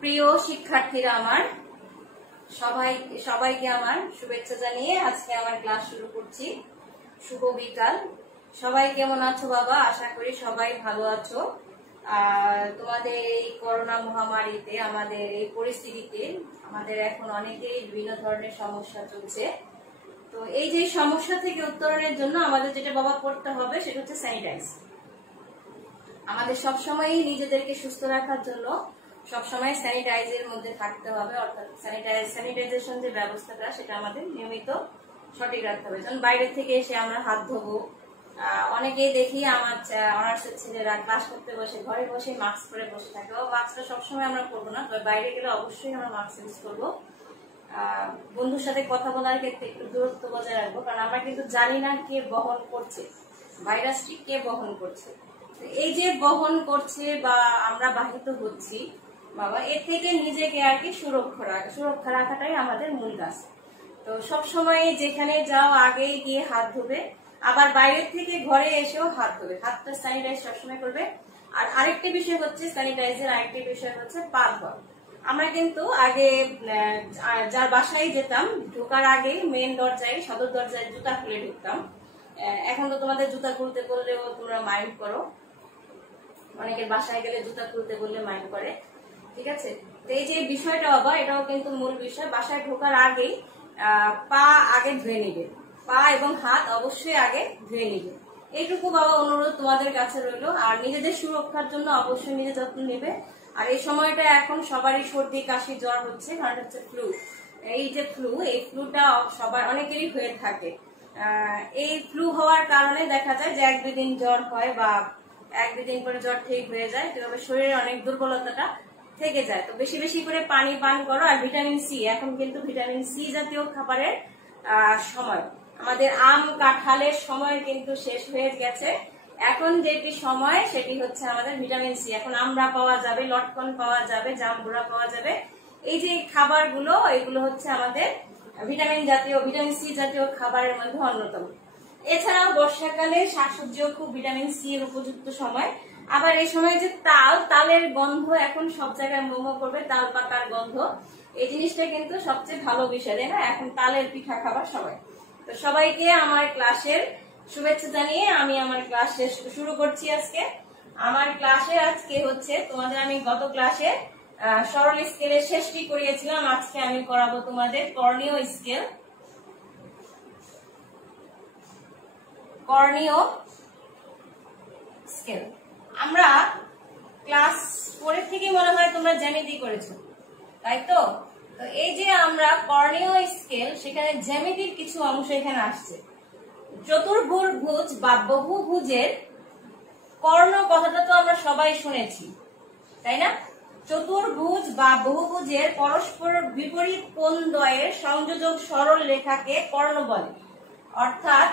প্রিয় শিক্ষার্থীরা আমার সবাইকে আমার শুভেচ্ছা জানিয়ে আজকে আমার ক্লাস শুরু করছি। শুভ বিকাল। সবাই কেমন আছো বাবা? আশা করি সবাই ভালো আছো। তোমাদের এই করোনা মহামারীতে, আমাদের এই পরিস্থিতিতে আমাদের এখন অনেকেই বিভিন্ন ধরনের সমস্যা চলছে। তো এই যে সমস্যা থেকে উত্তরণের জন্য আমাদের যেটা বাবা করতে হবে সেটা হচ্ছে স্যানিটাইজ। আমাদের সবসময় নিজেদেরকে সুস্থ রাখার জন্য সবসময় স্যানিটাইজের মধ্যে থাকতে হবে, অর্থাৎ স্যানিটাইজেশন যে ব্যবস্থাটা সেটা আমাদের নিয়মিত সঠিক রাখতে হবে। যেমন বাইরে থেকে এসে আমরা হাত ধোবো। অনেকেই দেখি আমার অনার্সের ছেলেরা ক্লাস করতে বসে ঘরে বসে মাস্ক পরে বসে থাকে। মাস্কটা সবসময় আমরা করবো না, তবে বাইরে গেলে অবশ্যই আমরা মাস্ক ইউজ করবো। বন্ধুর সাথে কথা বলার ক্ষেত্রে একটু দূরত্ব বজায় রাখবো, কারণ আমরা কিন্তু জানি না কে বহন করছে, ভাইরাসটি কে বহন করছে। এই যে বহন করছে বা আমরা বাহিত হচ্ছি বাবা, এর থেকে নিজেকে আর কি সুরক্ষা রাখাটাই আমাদের মূল কাজ। তো সবসময় যেখানে যাও আগেই গিয়ে হাত ধোবে, আবার বাইরের থেকে ঘরে এসেও হাত ধোবে, হাতটা স্যানিটাইজ সবসময় করবে। আর আরেকটি বিষয় হচ্ছে স্যানিটাইজের আরেকটি বিষয় হচ্ছে পা ধোয়া। আমরা কিন্তু আগে যার বাসায় যেতাম ঢোকার আগে মেন দরজায়, সদর দরজায় জুতা খুলে ঢুকতাম। এখন তো তোমাদের জুতা খুলতে বললেও তোমরা মাইন্ড করো, অনেকের বাসায় গেলে জুতা খুলতে বললে মাইন্ড করে, ঠিক আছে। তো এই যে বিষয়টা বাবা, এটাও কিন্তু মূল বিষয়। বাসায় ঢোকার আগেই পা আগে ধুয়ে নিবে, পা এবং হাত অবশ্যই আগে ধুয়ে নিবে। এইটুকু বাবা অনুরোধ তোমাদের কাছে রইল। আর নিজেদের সুরক্ষার জন্য অবশ্যই নিজে যত্ন নেবে। আর এই সময়টা এখন সবারই সর্দি কাশি জ্বর হচ্ছে, কারণ হচ্ছে ফ্লু। এই যে ফ্লু, এই ফ্লুটা সবার অনেকেরই হয়ে থাকে। এই ফ্লু হওয়ার কারণে দেখা যায় যে 1-2 দিন জ্বর হয় বা 1-2 দিন পরে জ্বর ঠিক হয়ে যায়, তবে শরীরে অনেক দুর্বলতাটা থেকে যায়। তো বেশি বেশি করে পানি পান করো। আর ভিটামিন সি, এখন কিন্তু ভিটামিন সি জাতীয় খাবারের সময়। আমাদের আম কাঁঠালের সময় কিন্তু শেষ হয়ে গেছে। এখন যেটি সময় সেটি হচ্ছে আমাদের ভিটামিন সি। এখন আমড়া পাওয়া যাবে, লটকন পাওয়া যাবে, জাম্বুরা পাওয়া যাবে। এই যে খাবারগুলো, এগুলো হচ্ছে আমাদের ভিটামিন সি জাতীয় খাবারের মধ্যে অন্যতম। এছাড়াও বর্ষাকালে শাকসবজিও খুব ভিটামিন সি এর উপযুক্ত সময়। আবার এই সময় যে তালের গন্ধ এখন সব জায়গায় মোমো করবে, তাল পাতার গন্ধ, এই জিনিসটা কিন্তু সবচেয়ে ভালো বিষয়, তাই না? এখন তালের পিঠা খাবার সবাই। তো সবাইকে আমার ক্লাসের শুভেচ্ছা জানিয়ে আমি আমার ক্লাস শুরু করছি আজকে। আমার ক্লাসে আজকে হচ্ছে তোমাদের, আমি গত ক্লাসে সরল স্কেলের শেষটি করিয়েছিলাম, আজকে আমি করাবো তোমাদের কর্ণীয় স্কেল। কর্ণীয় স্কেল আমরা ক্লাস 4 থেকে মনে হয় তোমরা জ্যামিতি করেছো, তাই তো? তো এই যে আমরা কর্ণীয় স্কেল, সেখানে জ্যামিতির কিছু অংশ এখানে আসছে। চতুর্ভুজ বা বহুভুজের কর্ণ কথাটা তো আমরা সবাই শুনেছি, তাই না? চতুর্ভুজ বা বহুভুজের পরস্পর বিপরীত কোণদ্বয়ের সংযোজক সরল রেখাকে কর্ণ বলে। অর্থাৎ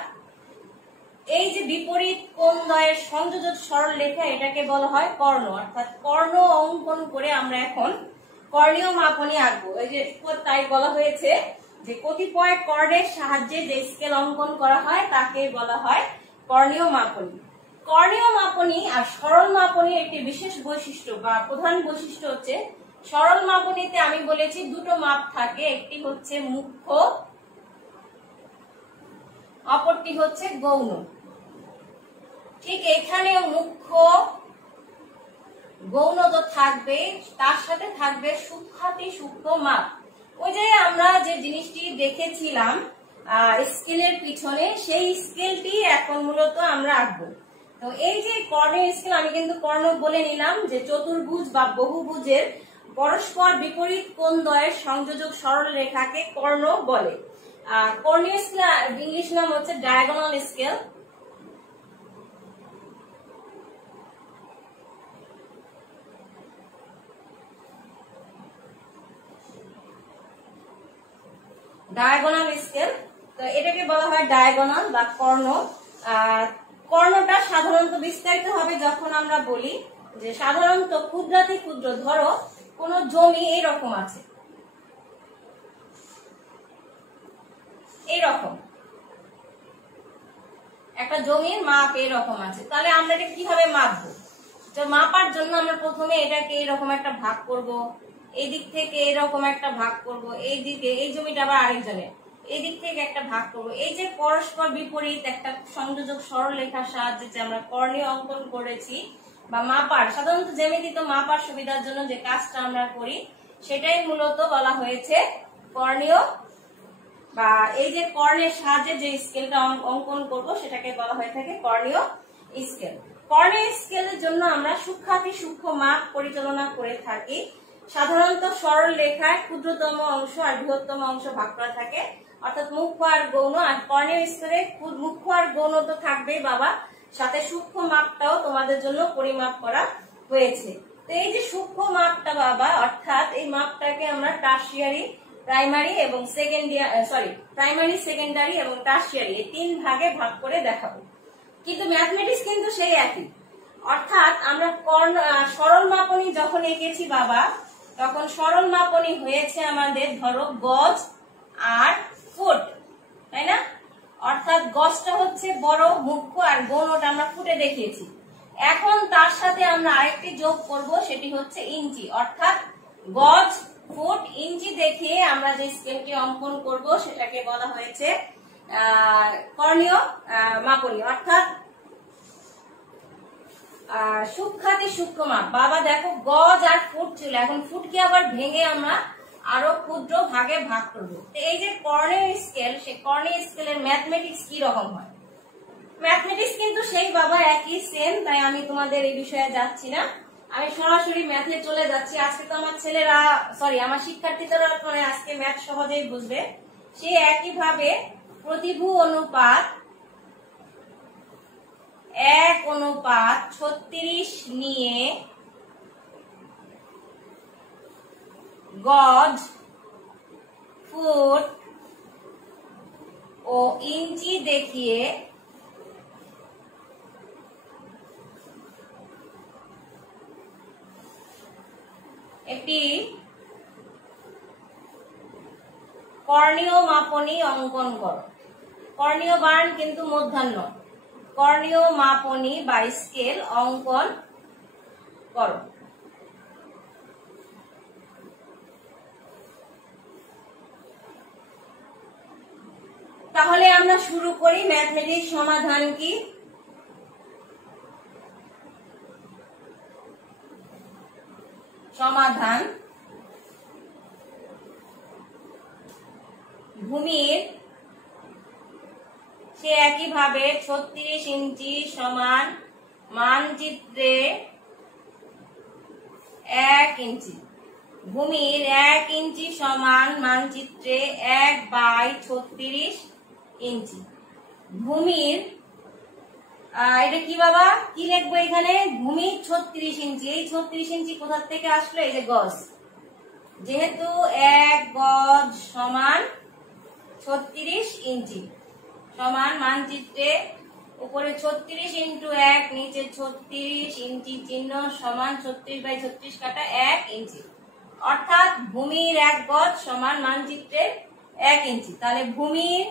এই যে বিপরীত কোণদ্বয়ের সংযোজক সরল রেখা, এটাকে বলা হয় কর্ণ। অর্থাৎ কর্ণ অঙ্কন করে আমরা এখন কর্ণীয় মাপনী আঁকবো। এই যে তাই বলা হয়েছে যে কতিপয় কর্ণের সাহায্যে যে স্কেল অঙ্কন করা হয় তাকে বলা হয় কর্ণীয় মাপনী। কর্ণীয় মাপনী আর সরল মাপনীর একটি বিশেষ বৈশিষ্ট্য বা প্রধান বৈশিষ্ট্য হচ্ছে, সরল মাপনীতে আমি বলেছি দুটো মাপ থাকে, একটি হচ্ছে মুখ্য, অপরটি হচ্ছে গৌণ। ঠিক এখানেও মুখ্য গৌণ তো থাকবে, তার সাথে থাকবে সূক্ষ্মাতি সূক্ষ্ম মাপ। ওই যে আমরা যে জিনিসটি দেখেছিলাম স্কেলের পিছনে, সেই স্কেলটি এখন মূলত আমরা আঁকবো। তো এই যে কর্ণের স্কেল, আমি কিন্তু কর্ণ বলে নিলাম যে চতুর্ভুজ বা বহুভুজের পরস্পর বিপরীত কোণদ্বয়ের সংযোজক সরল রেখাকে কর্ণ বলে। কর্ণীয় স্কেল ইংলিশ নাম হচ্ছে ডায়াগোনাল স্কেল। ডায়াগোনাল স্কেল, তো এটাকে বলা হয় ডায়াগোনাল বা কর্ণ। কর্ণটা সাধারণত বিস্তারিত হবে যখন আমরা বলি যে সাধারণত ক্ষুদ্রাতি ক্ষুদ্র, ধরো কোন জমি এইরকম আছে, এইরকম একটা জমির মাপ এরকম আছে, তাহলে আমরা এটা কিভাবে মাপবো? তো মাপার জন্য আমরা প্রথমে এটাকে এরকম একটা ভাগ করব, এই দিক থেকে এরকম একটা ভাগ করব, এই দিকে এই জমিটা আবার আরেকজনের, এই দিক থেকে একটা ভাগ করব। এই যে পরস্পর বিপরীত একটা সংযোজক সরলরেখার সাহায্যে যে আমরা কর্ণীয় অঙ্কন করেছি বা মাপার, সাধারণত জ্যামিতি তো মাপার সুবিধার জন্য যে কাজটা আমরা করি সেটাই মূলত বলা হয়েছে কর্ণীয়, বা এই যে কর্ণের সাহায্যে যে স্কেলটা অঙ্কন করব সেটাকে বলা হয়ে থাকে কর্ণীয় স্কেল। কর্ণীয় স্কেলের জন্য আমরা সূক্ষ্মাতি সূক্ষ্ম মাপ পরিচালনা করে থাকি। সাধারণত সরল রেখায় ক্ষুদ্রতম অংশ আর বৃহত্তম অংশ ভাগ করা থাকে, অর্থাৎ মুখ্য আর গৌণ। আর কর্ণীয় স্কেলে মুখ্য আর গৌণ তো থাকবেই বাবা, সাথে সূক্ষ্ম মাপটাও তোমাদের জন্য পরিমাপ করা হয়েছে। তো এই যে সূক্ষ্ম মাপটা বাবা, অর্থাৎ এই মাপটাকে আমরা টারশিয়ারি, প্রাইমারি এবং প্রাইমারি, সেকেন্ডারি এবং টারশিয়ারি এই 3 ভাগে ভাগ করে দেখাবো। কিন্তু ম্যাথমেটিক্স কিন্তু সেই একই, অর্থাৎ আমরা সরল মাপনী যখন এঁকেছি বাবা, তখন সরল মাপনী হয়েছে আমাদের ধরো গজ আর ফুট, তাই না? অর্থাৎ গজটা হচ্ছে বড় মুখ্য আর গৌণটা আমরা ফুটে দেখিয়েছি। এখন তার সাথে আমরা আরেকটি যোগ করব, সেটি হচ্ছে ইঞ্চি, অর্থাৎ গজ, ফুট, ইঞ্চি দেখিয়ে আমরা যে স্কেলটি অঙ্কন করব সেটাকে বলা হয়েছে কর্ণীয় মাপনী, অর্থাৎ সূক্ষ্মাতি সূক্ষ্ম মাপ। বাবা দেখো গজ আর ফুট ছিল, এখন ফুটকে আবার ভেঙে আমরা আরো ক্ষুদ্র ভাগে ভাগ করব। এই যে কর্ণীয় স্কেল, সেই কর্ণীয় স্কেলের ম্যাথমেটিক্স কি রকম হয়? ম্যাথমেটিক্স কিন্তু সেই বাবা একই, সেম, তাই আমি তোমাদের এই বিষয়ে যাচ্ছি না, আমি সরাসরি ম্যাথে চলে যাচ্ছি। আজকে তো আমার ছেলেরা, আমার শিক্ষার্থীরা মানে আজকে ম্যাথ সহজেই বুঝবে। সে একইভাবে প্রতিভু অনুপাত 1:36 নিয়ে গজ, ফুট ও ইঞ্চি দেখিয়ে একটি কর্ণীয় মাপনী অঙ্কন করো। কর্ণীয় বান কিন্তু মধ্যাহ্ন। কর্ণীয় মাপনী বা স্কেল অঙ্কন করো। তাহলে আমরা শুরু করি। ম্যাথমেটিক্স সমাধান কি? সমাধান: ভূমির সে একইভাবে 36 ইঞ্চি সমান মানচিত্রে 1 ইঞ্চি। ভূমির 1 ইঞ্চি সমান মানচিত্রে 1/36 ইঞ্চি। ভূমির এটা কি বাবা, কি লিখবো এখানে? ভূমি 36 ইঞ্চি। এই 36 ইঞ্চি কোথা থেকে আসলো? এই যে গজ, যেহেতু 1 গজ সমান 36 ইঞ্চি সমান মানচিত্রে উপরে 36 ইন্টু 1, নিচে 36 ইঞ্চি চিহ্ন সমান 36/36 কাটা 1 ইঞ্চি, অর্থাৎ ভূমির 1 গজ সমান মানচিত্রে 1 ইঞ্চি। তাহলে ভূমির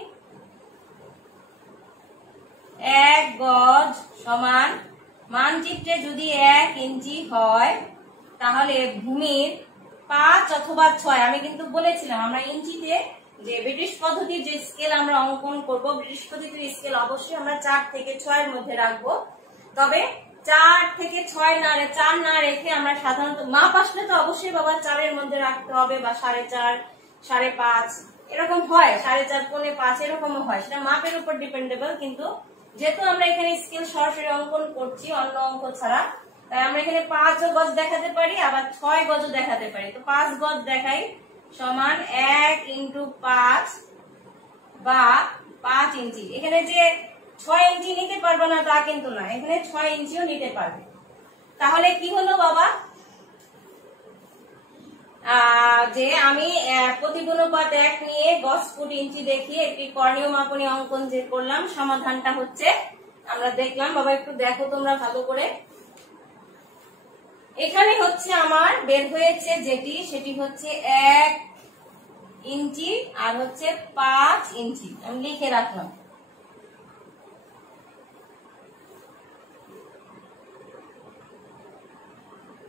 1 গজ সমান মানচিত্রে যদি 1 ইঞ্চি হয়, তাহলে ভূমির 5 অথবা 6, আমি কিন্তু বলেছিলাম আমরা ইঞ্চিতে যে ব্রিটিশ পদ্ধতির যে স্কেল আমরা অঙ্কন করব, ব্রিটিশ পদ্ধতির স্কেল অবশ্যই আমরা 4 থেকে 6 এর মধ্যে রাখবো। তবে 4 থেকে 6 4 না রেখে আমরা সাধারণত মাপ আসলে তো অবশ্যই বাবা 4 এর মধ্যে রাখতে হবে, বা 4.5, 5.5 এরকম হয়, 4.5, 4.5 এরকমও হয়, সেটা মাপের উপর ডিপেন্ডেবল। কিন্তু যেহেতু আমরা এখানে স্কেল সরাসরি অঙ্কন করছি অন্য অঙ্ক ছাড়া, তাই আমরা এখানে 5 গজ দেখাতে পারি, আবার 6 গজও দেখাতে পারি। তো 5 গজ দেখাই, সমান 1 ইন্টু 5 বা 5 ইঞ্চি। এখানে যে 6 ইঞ্চি নিতে পারবে না তা কিন্তু না, এখানে 6 ইঞ্চিও নিতে পারবে। তাহলে কি হলো বাবা, যে আমি প্রতিগুণপাত 1 নিয়ে গজ, ফুট, ইঞ্চি দেখিয়ে একটি কর্ণীয় মাপনী অঙ্কন যে করলাম, সমাধানটা হচ্ছে আমরা দেখলাম। বাবা একটু দেখো তোমরা ভালো করে। এখানে হচ্ছে আমার বের হয়েছে যেটি, সেটি হচ্ছে 1 ইঞ্চি আর হচ্ছে 5 ইঞ্চি। আমি লিখে রাখলাম।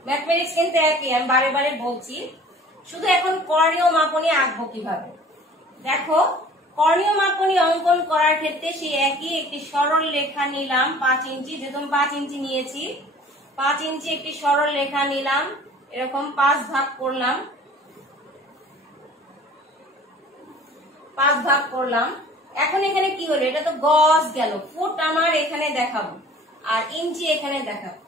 ম্যাথমেটিক্স কিন্তু একই, আমি বারে বারে বলছি। শুধু এখন কর্ণীয় মাপনী আঁকবো কিভাবে। দেখো, কর্ণীয় মাপনী অঙ্কন করার ক্ষেত্রে সেই একই একটি সরল রেখা নিলাম 5 ইঞ্চি, যেহেতু আমি 5 ইঞ্চি নিয়েছি, 5 ইঞ্চি একটি সরল রেখা নিলাম, এরকম 5 ভাগ করলাম, 5 ভাগ করলাম। এখন এখানে কি হলো, এটা তো গজ গেল, ফুট আমার এখানে দেখাবো আর ইঞ্চি এখানে দেখাবো।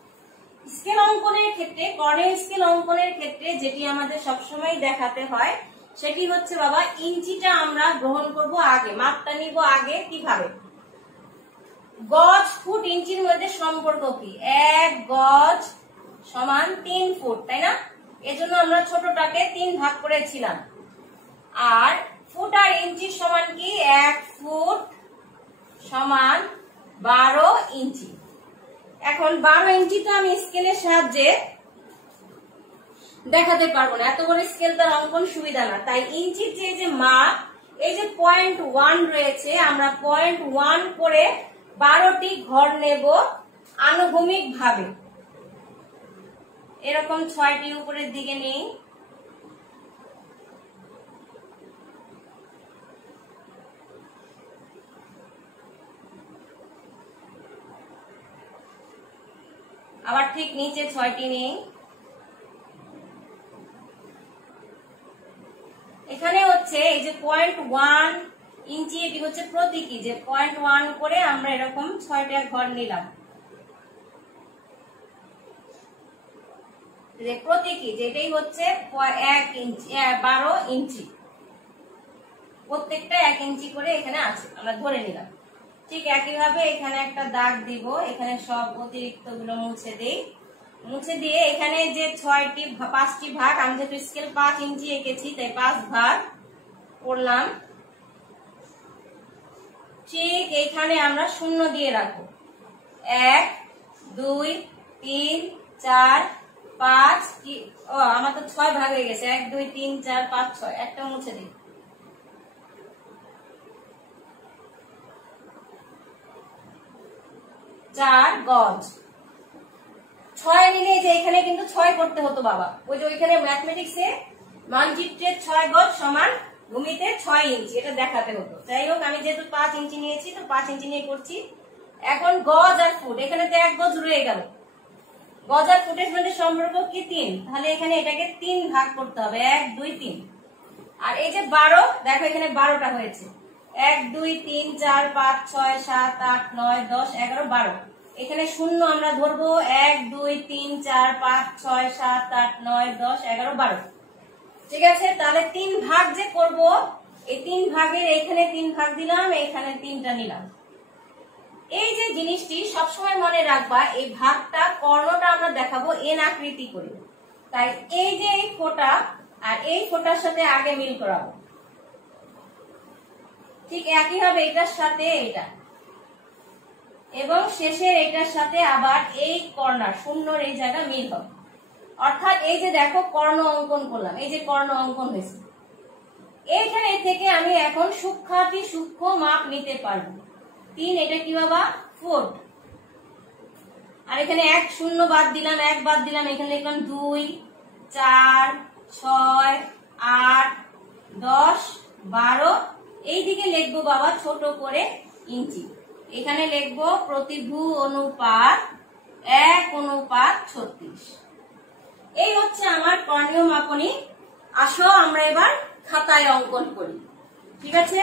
স্কেল অঙ্কনের ক্ষেত্রে, কর্ণীয় স্কেল অঙ্কনের ক্ষেত্রে যেটি আমাদের সবসময় দেখাতে হয় সেটি হচ্ছে বাবা ইঞ্চিটা আমরা গ্রহণ করব আগে, মাপটা নিব আগে। কিভাবে? গজ ফুট ইঞ্চির মধ্যে সম্পর্ক কি? 1 গজ সমান 3 ফুট, তাই না? এজন্য আমরা ছোটটাকে 3 ভাগ করেছিলাম। আর ফুট আর ইঞ্চি সমান কি? 1 ফুট সমান 12 ইঞ্চি। এখন 12 ইঞ্চি তো আমি স্কেলের সাহায্যে দেখাতে পারবো না, এত বড় স্কেল তার অঙ্কন সুবিধা না। তাই ইঞ্চির যে মাপ, এই যে 0.1 রয়েছে, আমরা 0.1 করে 12টি ঘর নেব আনুভূমিক ভাবে। এরকম 6টি উপরের দিকে নেই, আবার ঠিক নিচে 6টি নেই। এখানে হচ্ছে এই যে 0.1 ইঞ্চি, এটি হচ্ছে প্রতীকী, যে 0.1 করে আমরা এরকম 6টা ঘর নিলাম, যে প্রতীকী, যেটাই হচ্ছে 1 ইঞ্চি 12 ইঞ্চি, প্রত্যেকটা 1 ইঞ্চি করে এখানে আছে, আমরা ধরে নিলাম। ঠিক একইভাবে এখানে একটা দাগ দিব, এখানে সব অতিরিক্ত গুলো মুছে দেই। মুছে দিয়ে এখানে যে 5টি ভাগ, আমি যেহেতু স্কেল 5 ইঞ্চি এঁকেছি তাই 5 ভাগ করলাম। ঠিক এইখানে আমরা শূন্য দিয়ে রাখবো। 1 2 3 4 5, আমার তো 6 ভাগ হয়ে গেছে, 1 2 3 4 5 6, একটা মুছে দিই। 4 গজ। 6 নিলে যে এখানে কিন্তু 6 করতে হতো বাবা, ওই যে ওইখানে ম্যাথমেটিক্সে মানচিত্রে 6 গজ সমান ভূমিতে 6 ইঞ্চি, এটা দেখাতে হতো। যাই হোক, আমি যেহেতু 5 ইঞ্চি নিয়েছি তো 5 ইঞ্চি নিয়ে করছি। এখন গজ আর ফুট, এখানে তো 1 গজ রয়ে গেল। গজ আর ফুটের মধ্যে সম্পর্ক কি? 3, তাহলে এখানে এটাকে 3 ভাগ করতে হবে, 1 2 3। আর এই যে 12, দেখো এখানে 12টা হয়েছে, 1 2 3 4 5 6 7 8 9 10 11 12। এখানে শূন্য আমরা ধরবো, 1 2 3 4 5 6 7 8 9 10 11 12। ঠিক আছে, তাহলে 3 ভাগ যে করব, এই 3 ভাগের এইখানে 3 ভাগ দিলাম, এইখানে 3টা নিলাম। এই যে জিনিসটি সবসময় মনে রাখবা, এই ভাগটা কর্ণটা আমরা দেখাবো এন আকৃতি করে। তাই এই যে এই ফোঁটা আর এই ফোঁটার সাথে আগে মিল করাবো, ঠিক একইভাবে এটার সাথে এটা, এবং শেষের এটার সাথে আবার এই কর্নার শূন্যর এই জায়গা মিল হবে। অর্থাৎ এই যে দেখো কর্ণ অঙ্কন করলাম, এই যে কর্ণ অঙ্কন হয়েছে, এইখানে থেকে আমি এখন সূক্ষ্মাতি সূক্ষ্ম মাপ নিতে পারবো। 3, এটা কি বাবা? ফুট। আর এখানে 1 শূন্য বাদ দিলাম, 1 বাদ দিলাম, এখানে লিখলাম 2 4 6 8 10 12। এইদিকে লিখবো বাবা ছোট করে ইঞ্চি, এখানে লিখবো প্রতিভু অনুপাত 1:36। এই হচ্ছে আমার কর্ণীয় মাপনী। আসো আমরা এবার খাতায় অঙ্কন করি, ঠিক আছে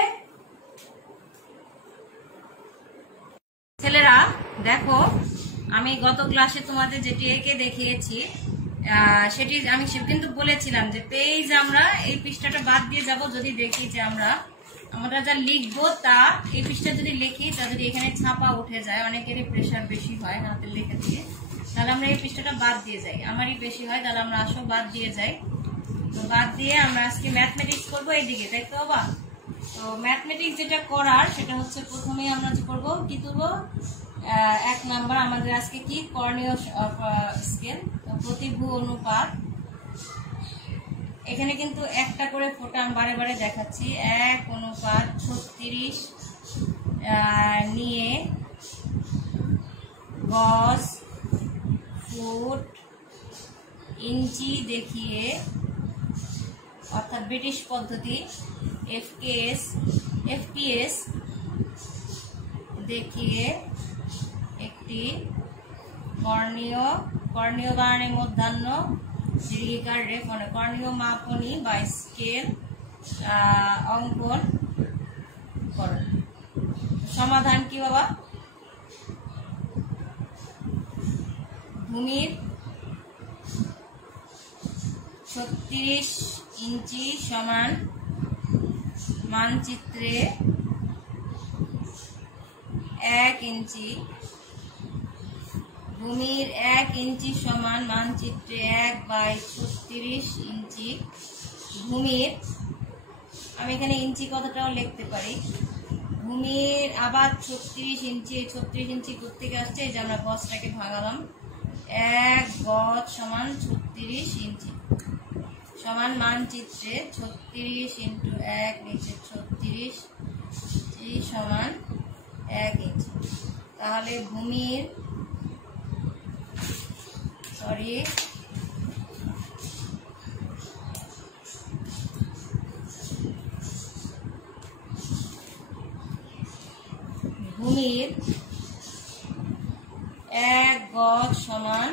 ছেলেরা? দেখো, আমি গত ক্লাসে তোমাদের যেটি এঁকে দেখিয়েছি সেটি আমি কিন্তু বলেছিলাম যে পেজ আমরা এই পৃষ্ঠাটা বাদ দিয়ে যাব যদি দেখি যে আমরা যা লিখবো তা এই পৃষ্ঠা যদি লিখি তা যদি এখানে ছাপা উঠে যায়, অনেকেরই প্রেশার বেশি হয় হাতে লিখে দিয়ে, তাহলে আমরা এই পৃষ্ঠাটা বাদ দিয়ে যাই। আমারই বেশি হয়, তাহলে আমরা আসো বাদ দিয়ে যাই। তো বাদ দিয়ে আমরা আজকে ম্যাথমেটিক্স করবো এইদিকে, তাই তো বাবা? তো ম্যাথমেটিক্স যেটা করার সেটা হচ্ছে প্রথমে আমরা কি করবো, কি তুলবো? 1 নাম্বার আমাদের আজকে কি? কর্ণীয় স্কেল, প্রতিভু অনুপাত। এখানে কিন্তু একটা করে ফোঁটা আমি বারে বারে দেখাচ্ছি। 1:36 নিয়ে গজ ফুট ইঞ্চি দেখিয়ে অর্থাৎ ব্রিটিশ পদ্ধতি এফপিএস দেখিয়ে একটি কর্ণীয় বানানে মধ্যাহ্ন দীর্ঘিকার রেফনে কর্ণীয় মাপনী বা স্কেল অঙ্কন করো। সমাধান কি বাবা? ভূমির 36 ইঞ্চি সমান মানচিত্রে 1 ইঞ্চি। ভূমির 1 ইঞ্চি সমান মানচিত্রে 1/36 ইঞ্চি। ভূমির, আমি এখানে ইঞ্চি কথাটাও লিখতে পারি, ভূমির আবার 36 ইঞ্চি। 36 ইঞ্চি কোত্থেকে আসছে? এই যে আমরা গজটাকে ভাঙালাম, 1 গজ সমান 36 ইঞ্চি সমান মানচিত্রে 36 ইন্টু 1 নিচে 36 সমান 1 ইঞ্চি। তাহলে ভূমির ভূমির 1 গজ সমান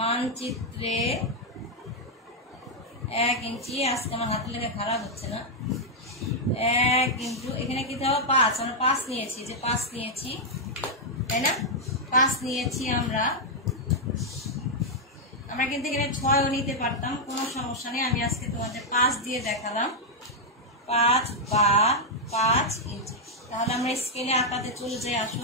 মানচিত্রে 1 ইঞ্চি। আজকে আমার হাতের লেখা খারাপ হচ্ছে না। 1 ইন্টু এখানে কি দেওয়া 5, আমরা 5 নিয়েছি, যে 5 নিয়েছি, তাই না? 5 নিয়েছি আমরা কিন্তু এখানে 6ও নিতে পারতাম, কোনো সমস্যা নেই। আমি আজকে তোমাদের 5 দিয়ে দেখালাম, 5 বা 5 ইঞ্চি। তাহলে আমরা স্কেলে আঁকাতে চলে যাই, আসো।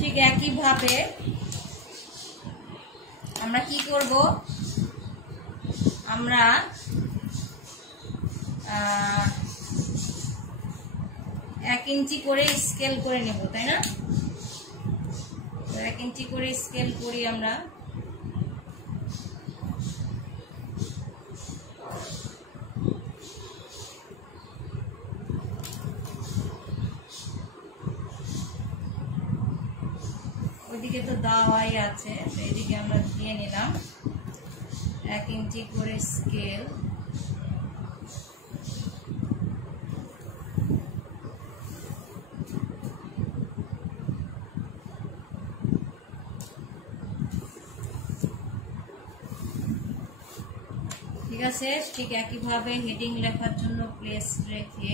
ঠিক একইভাবে আমরা কি করব? আমরা 1 ইঞ্চি করে স্কেল করে নেব, তাই না? 1 ইঞ্চি করে স্কেল করি আমরা। ওইদিকে তো দেওয়াই আছে, এইদিকে আমরা দিয়ে নিলাম 1 ইঞ্চি করে স্কেল। ঠিক আছে, ঠিক একইভাবে হেডিং লেখার জন্য প্লেস রেখে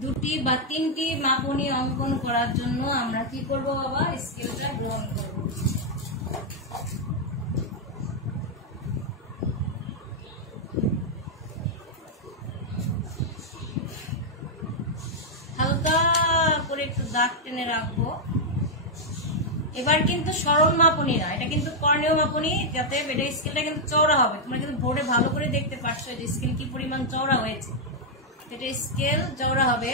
2টি বা 3টি মাপনী অঙ্কন করার জন্য আমরা কি করব বাবা? স্কেলটা গ্রহণ করব। হালকা করে একটু দাগ টেনে রাখবো। এবার কিন্তু সরল মাপনী না, এটা কিন্তু কর্ণীয় মাপনী, যাতে এটা স্কেলটা কিন্তু চওড়া হবে। তোমরা কিন্তু বোর্ডে ভালো করে দেখতে পাচ্ছ যে স্কেল কি পরিমাণ চওড়া হয়েছে। এটা স্কেল চওড়া হবে।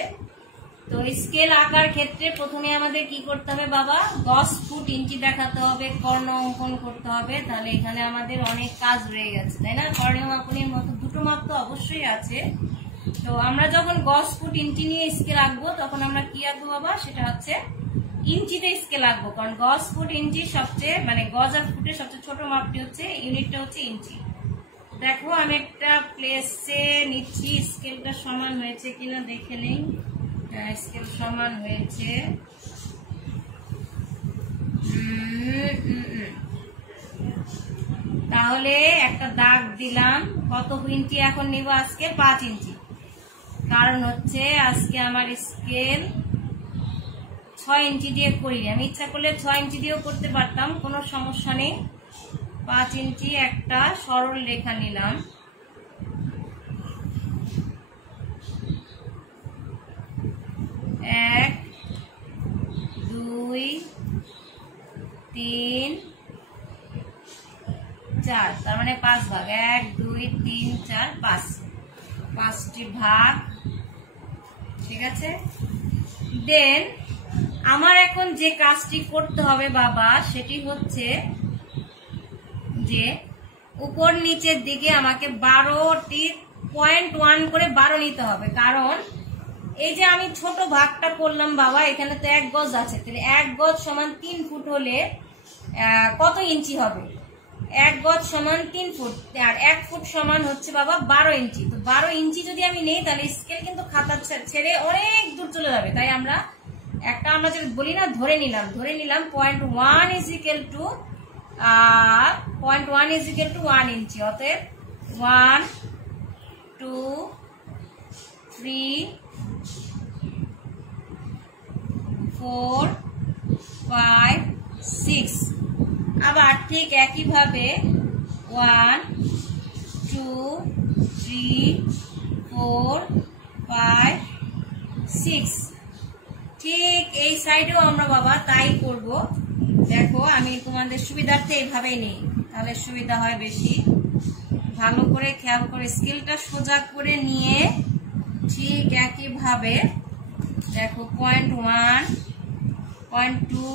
তো স্কেল আঁকার ক্ষেত্রে প্রথমে আমাদের কি করতে হবে বাবা? গজ, ফুট, ইঞ্চি দেখাতে হবে, কর্ণ অঙ্কন করতে হবে। তাহলে এখানে আমাদের অনেক কাজ রয়ে গেছে, তাই না? কর্ণীয় মাপনীর মতো 2টো মাপ তো অবশ্যই আছে। তো আমরা যখন গজ, ফুট, ইঞ্চি নিয়ে স্কেল আঁকবো তখন আমরা কি আঁকবো বাবা? সেটা হচ্ছে ইঞ্চিতে স্কেল আঁকবো, কারণ গজ, ফুট, ইঞ্চি সবচেয়ে গজ আর ফুটের সবচেয়ে ছোট মাপটি হচ্ছে, ইউনিটটা হচ্ছে ইঞ্চি। দেখো আমি একটা প্লেসে নিচ্ছি, স্কেলটা সমান হয়েছে কিনা দেখে নেই। স্কেল সমান হয়েছে। তাহলে একটা দাগ দিলাম। কত ইঞ্চি এখন নিব আজকে? 5 ইঞ্চি। কারণ হচ্ছে আজকে আমার স্কেল 6 ইঞ্চি দিয়ে করি। আমি ইচ্ছা করলে 6 ইঞ্চি দিয়েও করতে পারতাম, কোনো সমস্যা নেই। 5 ইঞ্চি একটা সরল রেখা নিলাম। এক, 2, 3, 4, তার মানে 5 ভাগ। 1, 2, 3, 4, 5টি ভাগ। ঠিক আছে। দেন আমার এখন যে কাজটি করতে হবে বাবা, সেটি হচ্ছে যে উপর নিচের দিকে আমাকে 12টি 0.1 করে 12 নিতে হবে, কারণ এই যে আমি ছোট ভাগটা করলাম বাবা, এখানে তো 1 গজ আছে, তাহলে 1 গজ সমান 3 ফুট হলে কত ইঞ্চি হবে? 1 গজ সমান 3 ফুট, আর 1 ফুট সমান হচ্ছে বাবা 12 ইঞ্চি। তো 12 ইঞ্চি যদি আমি নেই তাহলে স্কেল কিন্তু খাতা ছেড়ে অনেক দূর চলে যাবে। তাই আমরা যে বলি না, ধরে নিলাম 0.1 ইজিক্যাল টু 1 ইঞ্চি। অতএব 1 2 3 4 5 6। আবার ঠিক একইভাবে 1 2 3 4 5 6। ঠিক এই সাইডেও আমরা বাবা তাই করব। দেখো আমি তোমাদের সুবিধার্থে এইভাবেই নেই, তাহলে সুবিধা হয় বেশি। ভালো করে খেয়াল করে স্কেলটা সোজা করে নিয়ে ঠিক একইভাবে দেখো 0.1 0.2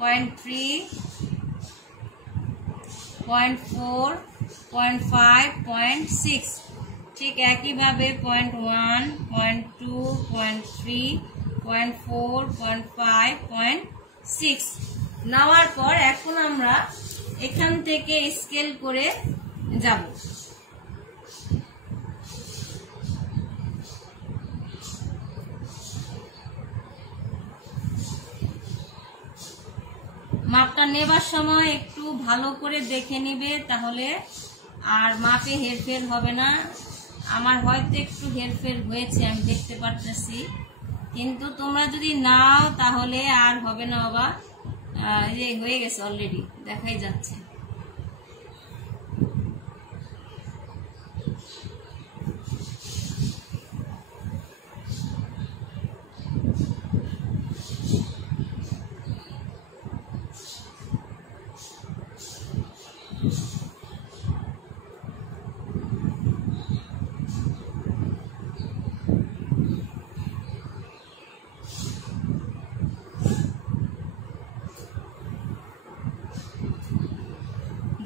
0.3 0.4 0.5 0.6। ঠিক একইভাবে 0.1 0.2 0.3 0.4 0.5 0.6 নেওয়ার পর এখন আমরা এখান থেকে স্কেল করে যাব। মাপটা নেবার সময় একটু ভালো করে দেখে নিবে, তাহলে আর মাপে হেরফের হবে না। আমার হয়তো একটু হেরফের হয়েছে, আমি দেখতে পারতেছি, কিন্তু তোমরা যদি নাও তাহলে আর হবে না বাবা। হয়ে গেছে, অলরেডি দেখাই যাচ্ছে।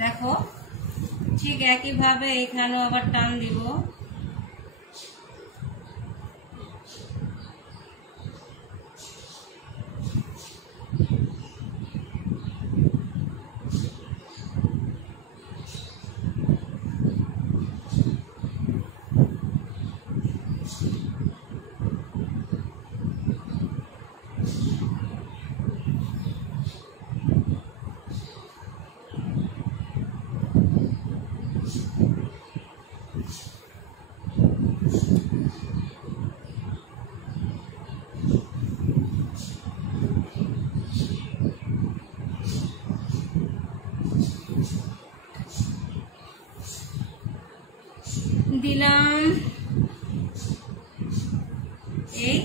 দেখো ঠিক একইভাবে এখানেও আবার টান দিব। দিলাম এই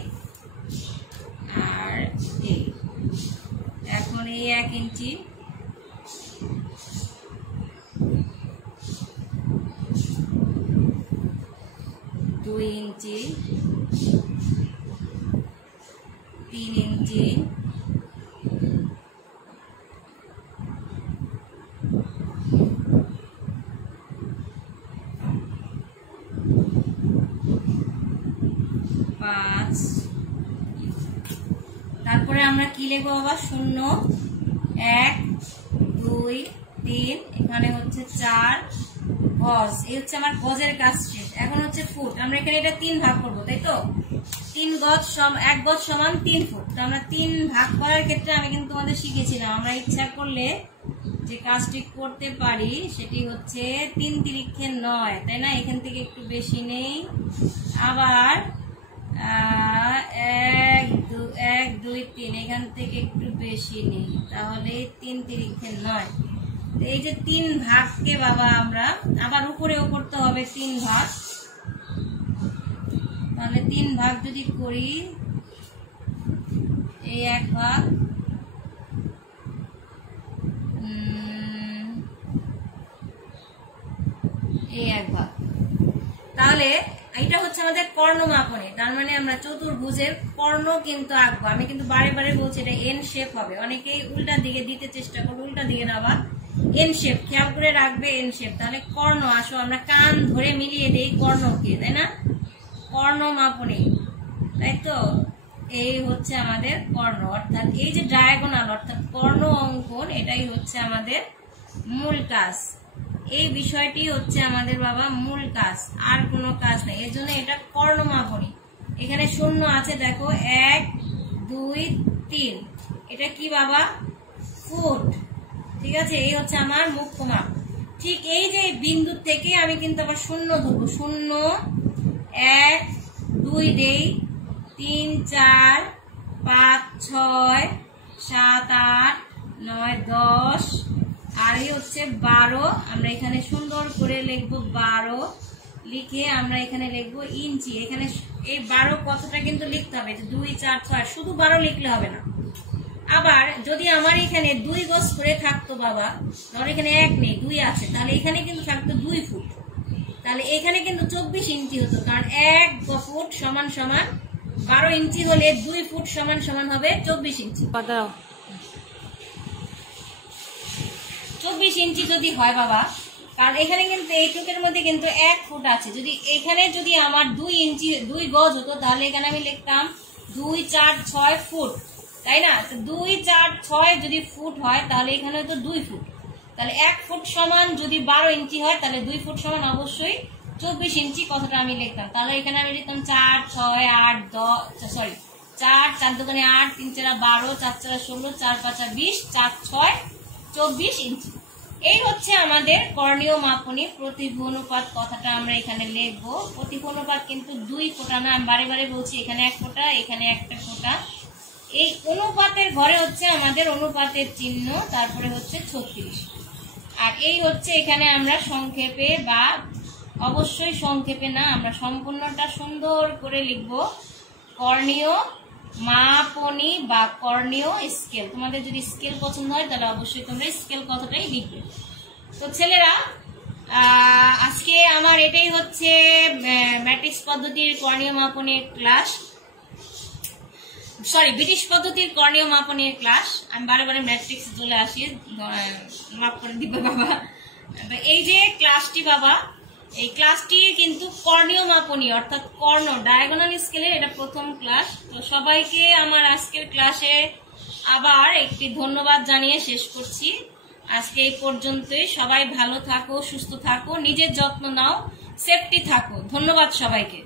আর এই। এখন এই 1 ইঞ্চি, 2 ইঞ্চি, 3 ইঞ্চি, 5। তারপরে আমরা কি লিখবো বাবা? 0 1 2 3, এখানে হচ্ছে 4 গজ। এই হচ্ছে আমার গজের কাজ শেষ। এখন হচ্ছে ফুট। আমরা এখানে এটা 3 ভাগ করবো, তাই তো? 1 গজ সমান 3 ফুট। তো আমরা 3 ভাগ করার ক্ষেত্রে আমি কিন্তু তোমাদের শিখেছিলাম, আমরা ইচ্ছা করলে যে কাজটি করতে পারি সেটি হচ্ছে 3 তিরিক্ষে 9, তাই না? এখান থেকে একটু বেশি নেই, আবার 1 2 3 এখান থেকে একটু বেশি নেই, তাহলে 3 তিরিক্ষে 9। এই যে 3 ভাগকে বাবা আমরা আবার উপরেও করতে হবে 3 ভাগ। তাহলে 3 ভাগ যদি করি, এই 1 ভাগ, এই 1 ভাগ। তাহলে এটা হচ্ছে আমাদের কর্ণ মাপনে। তার মানে আমরা চতুর্ভুজের কর্ণ কিন্তু আঁকবো। আমি কিন্তু বারে বারে বলছি এটা এন শেপ হবে। অনেকেই উল্টা দিকে দিতে চেষ্টা করবো, উল্টা দিকে না, আবার এন শেপ, খেয়াল করে রাখবে এন শেপ। তাহলে কর্ণ, আসো আমরা কান ধরে মিলিয়ে দেই কর্ণকে, তাই না? কর্ণ মাপনী, তাই তো? এই হচ্ছে আমাদের কর্ণ, অর্থাৎ এই যে ডায়াগোনাল অর্থাৎ কর্ণ অঙ্কন, এটাই হচ্ছে আমাদের মূল কাজ। এই বিষয়টি হচ্ছে আমাদের বাবা মূল কাজ, আর কোনো কাজ নেই। এর জন্য এটা কর্ণ মাপনী। এখানে শূন্য আছে দেখো, 1 2 3, এটা কি বাবা? ফুট। ঠিক আছে, এই হচ্ছে আমার মুখ্য মাপ। ঠিক এই যে বিন্দু থেকে আমি কিন্তু আবার শূন্য ধরবো, 0 1 2 দেই, 3 4 5 6 7 8 9 10, আর এই হচ্ছে 12। আমরা এখানে সুন্দর করে লিখবো 12, লিখে আমরা এখানে লিখবো ইঞ্চি। এখানে এই 12 কতটা কিন্তু লিখতে হবে, 2 4 6, শুধু 12 লিখলে হবে না। আবার যদি আমার এখানে 2 গজ করে থাকতো বাবা, ধর এখানে 1 নেই 2 আছে, তাহলে এখানে কিন্তু থাকতো 2 ফুট, তাহলে এখানে কিন্তু 24 ইঞ্চি হতো। কারণ 1 ফুট সমান সমান 12 ইঞ্চি হলে 2 ফুট সমান সমান হবে 24 ইঞ্চি। 24 ইঞ্চি যদি হয় বাবা, কারণ এখানে কিন্তু এইটুকের মধ্যে কিন্তু 1 ফুট আছে। যদি এখানে যদি আমার 2 ইঞ্চি 2 গজ হতো, তাহলে এখানে আমি লিখতাম 2 4 6 ফুট, তাই না? 2 4 6 যদি ফুট হয়, তাহলে এখানে তো 2 ফুট। তাহলে 1 ফুট সমান যদি 12 ইঞ্চি হয়, তাহলে 2 ফুট সমান অবশ্যই 24 ইঞ্চি, কথাটা আমি লিখতাম। তাহলে এখানে আমি লিখতাম 4 6 8 10, সরি 4 4 দোকানে 8, 3 4 12, 4 4 16, 4 5 20, 4 6 24 ইঞ্চি। এই হচ্ছে আমাদের কর্ণীয় মাপনী। প্রতিভু অনুপাত কথাটা আমরা এখানে লিখবো। প্রতিভু অনুপাত কিন্তু 2 ফোঁটা না, আমি বারে বারে বলছি, এখানে 1 ফোঁটা, এখানে 1টা ফোঁটা। এই অনুপাতের ঘরে হচ্ছে আমাদের অনুপাতের চিহ্ন, তারপরে হচ্ছে 36। আর এই হচ্ছে এখানে আমরা সংক্ষেপে, বা অবশ্যই সংক্ষেপে না, আমরা সম্পূর্ণটা সুন্দর করে লিখবো কর্ণীয় মাপনী বা কর্ণীয় স্কেল। তোমাদের যদি স্কেল পছন্দ হয়, তাহলে অবশ্যই তোমরা স্কেল কথাটাই লিখবে। তো ছেলেরা, আজকে আমার এটাই হচ্ছে ম্যাট্রিক্স পদ্ধতির কর্ণীয় মাপনের ক্লাস, সরি ব্রিটিশ পদ্ধতির কর্ণীয় মাপনের ক্লাস। আমি বারে বারে ম্যাট্রিক্স চলে আসি, মাফ করে দিবে বাবা। এই যে ক্লাসটি বাবা, এই ক্লাসটি কিন্তু কর্ণীয় মাপনী অর্থাৎ কর্ণ ডায়াগোনাল স্কেলের এটা প্রথম ক্লাস। তো সবাইকে আমার আজকের ক্লাসে আবার একটি ধন্যবাদ জানিয়ে শেষ করছি। আজকে এই পর্যন্তই। সবাই ভালো থাকো, সুস্থ থাকো, নিজের যত্ন নাও, সেফটি থাকো। ধন্যবাদ সবাইকে।